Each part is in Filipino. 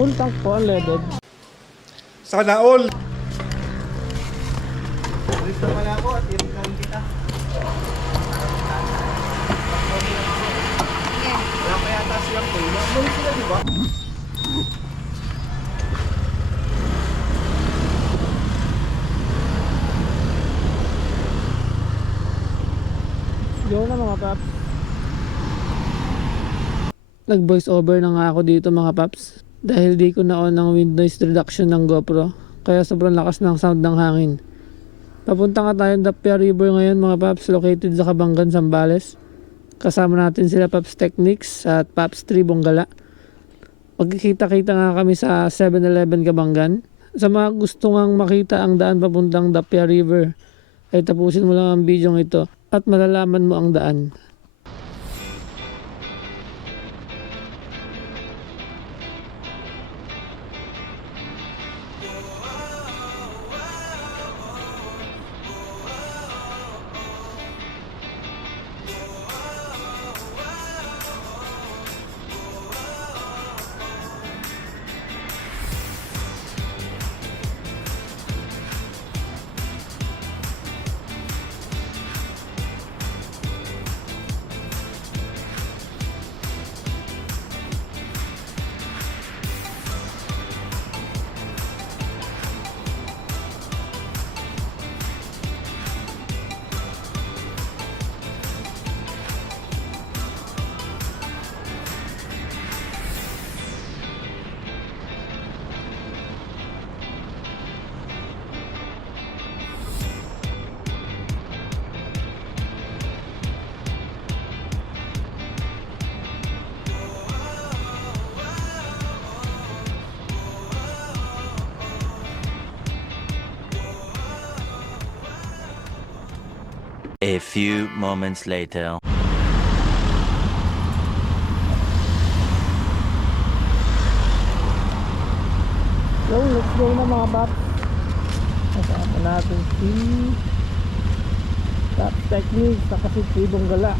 Full tank po, unleaded. Sana all. Dito pala ako at i-return kita. Wala pa yata silang pula. Muli sila, di ba? Go na mga paps. Nag voice over na nga ako dito mga paps. Dahil di ko na on ang wind noise reduction ng GoPro. Kaya sobrang lakas ng sound ng hangin. Papunta nga tayo ng Dapia River ngayon mga paps, located sa Cabangan, Zambales. Kasama natin sila Paps Techniques at Paps 3 Bonggala. Magkikita-kita nga kami sa 7-Eleven Cabangan. Sa mga gusto ngang makita ang daan papuntang Dapia River, ay tapusin mo lang ang video ito at malalaman mo ang daan. A few moments later. So, let's go na mga paps. Kasama natin si Paps Techniques sa kasi si Bonggala.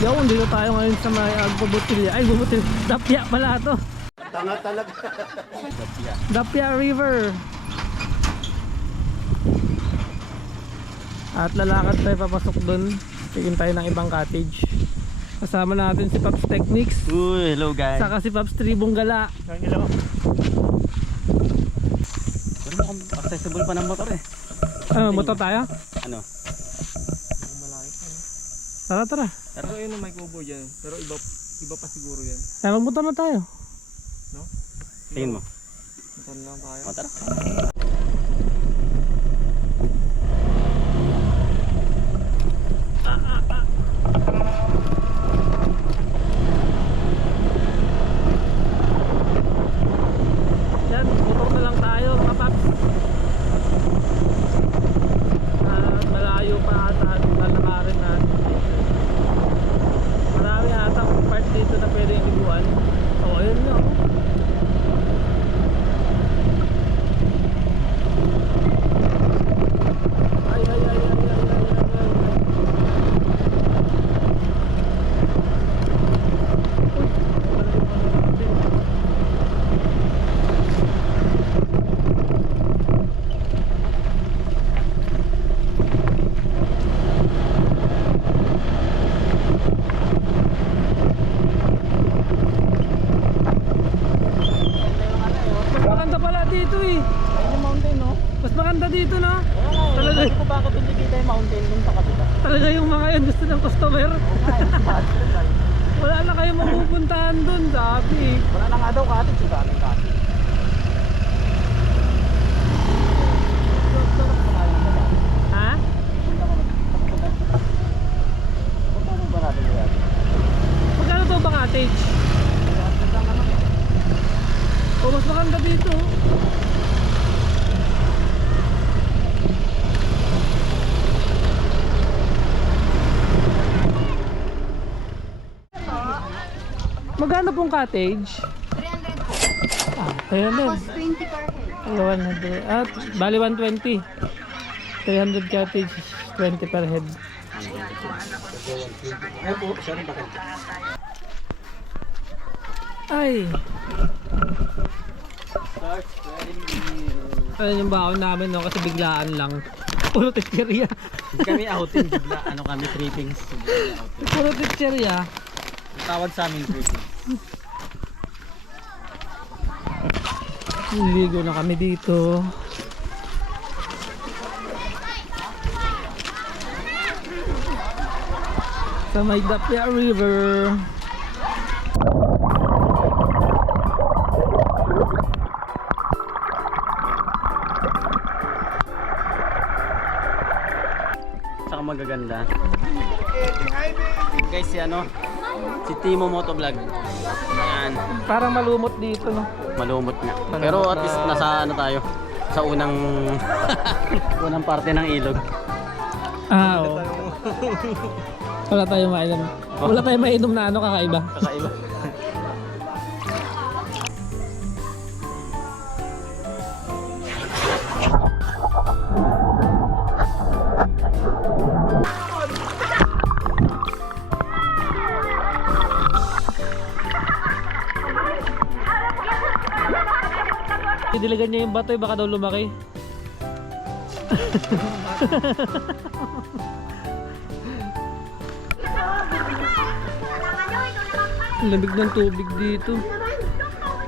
Yun, dito tayo ngayon sa may Agbobotilya. Ay, Bobotilya. Dapya pala to. Tanga talaga. Dapya River. At lalakad tayo papasok dun. Tingin tayo ng ibang cottage. Kasama natin si Pops Techniques. Uy, hello guys. Saka si Pops Tribong Gala. Pero mukhang accessible pa ng motor eh. Motor tayo? Ano? Tara, tara. Pero yun ang may kubo dyan. Pero iba pa siguro yan. Ay, magmotor na tayo. Tingin mo. Motor lang tayo. Motor? Yan, motor na lang tayo mga paps. Malayo pa ata ang lalakarin natin. Marami ata part dito na pwede yung iguan. Oh, ayun nga. Ay, ay, ay, ay, ay, ay, ay, ay. Maganda pala dito eh. Ayun yung mountain no? Mas maganda dito no? Talaga, Talaga ko bakit hindi kita yung mountain dun sa kapita. talaga yung mga yan gusto ng customer. Wala na kayo mapupuntahan dun, sabi. Wala na nga daw cottage sa ating cottage. Ha? Punta ba natin yung Magkano to ba cottage? O mas maganda dito. Magkano pong cottage? 300 po. Ayan din. Tapos 20 per head. 100. At bali 120. 300 cottage, 20 per head. Ay. Ayun yung baon namin no kasi biglaan lang. Puro titseriya. Hindi kami outing bigla. Ano kami trippings. Puro titseriya. Tawag sa amin tripping. Ligo na kami dito. Sa may Dapya River. Saka magaganda. Guys, si ano? Si Timo Motovlog. Yan. Parang malumot dito no. Malumot nga. Pero at least nasa ano tayo? Sa unang unang parte ng ilog. Ah, oo. Wala tayong mainom. Wala tayong mainom na ano kakaiba. Kakaiba. Diligan niya yung bato, baka daw lumaki. Lamig ng tubig dito.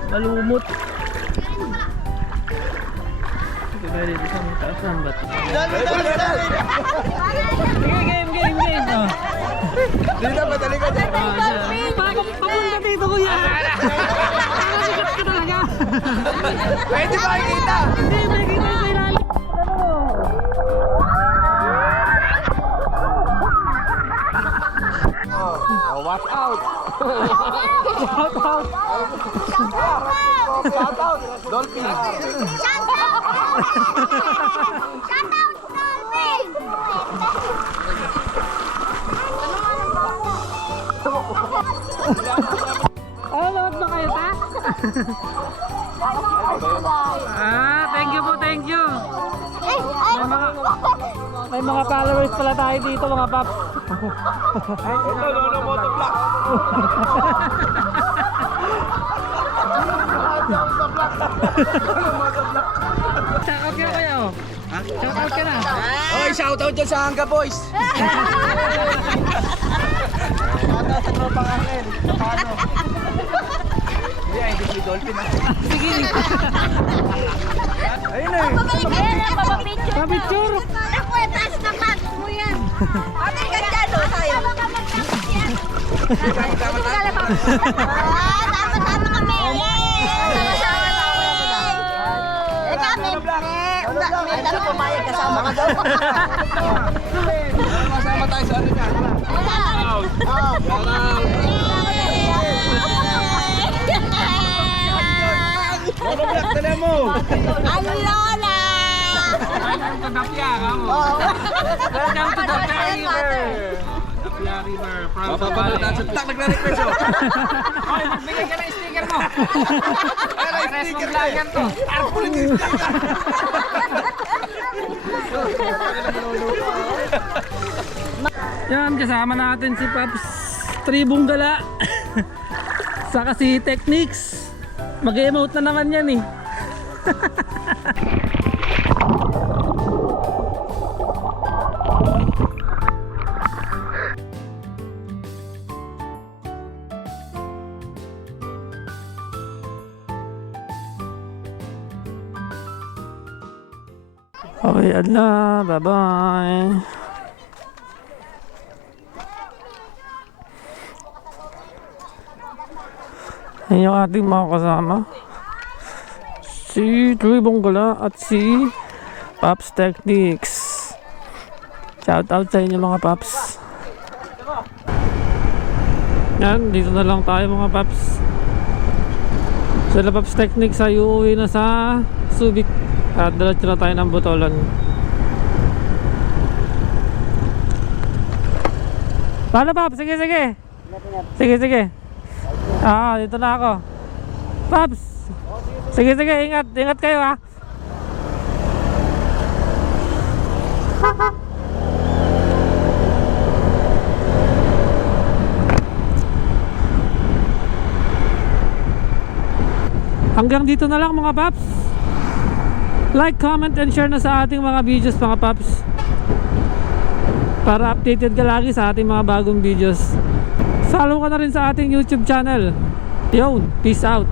Malumot. Ito tayo dito sa mga taas ng bato. Sige, game. Oh. Dito ba talaga? Papunta dito kuya. Sikat ka talaga. Pwede ba kita? Hindi, may kita sa ilalim. Watch out! Shout out. Shout out! Dolphin! Shout out, Dolphin! Oh, lahat ba kayo ta? Thank you po, thank you. Ay, May mga May mga followers pala tayo dito mga paps. Ito, Lolo Motovlog. Shoutout ka na kayo. Shoutout ka na. Oy, shoutout dyan sa Hangga Boys. Shoutout sa tropang Angel. Paano? Hindi si Dolphin. Ayun eh. Ayan na, papapicture. Pa-picture. Ako, taas na pag mo yan. Ate, ganyan, no? Tayo. Tama kami. Yay! Sama-sama tayo. May dami pumayag kasama ka daw. Masama tayo sa ano niya. Motovlog, dali mo. Ang lola! Welcome to Dapia, kamo. Welcome to Dapia River. Dapia River from Papapanood sa tak nagre-request oh. Hoy, magbigay ka ng sticker mo. Pares mong vlogger to. Yan, kasama natin si Paps Tribong Gala. Saka si Techniques. Mag-emote na naman yan eh. Okay, adla. Bye-bye. Ayan yung ating mga kasama. Si Tribong Gala at si Paps Techniques. Shout out sa inyo mga Paps. Yan, dito na lang tayo mga Paps. Sila Paps Techniques ay uuwi na sa Subic. At diretso na tayo ng Butolan. Paano Paps? Sige, sige. Sige, sige. Dito na ako. Paps! Sige, sige. Ingat. Ingat kayo ha. Hanggang dito na lang mga Paps. Like, comment, and share na sa ating mga videos mga Paps. Para updated ka lagi sa ating mga bagong videos. Follow ka na rin sa ating YouTube channel. Yun, peace out.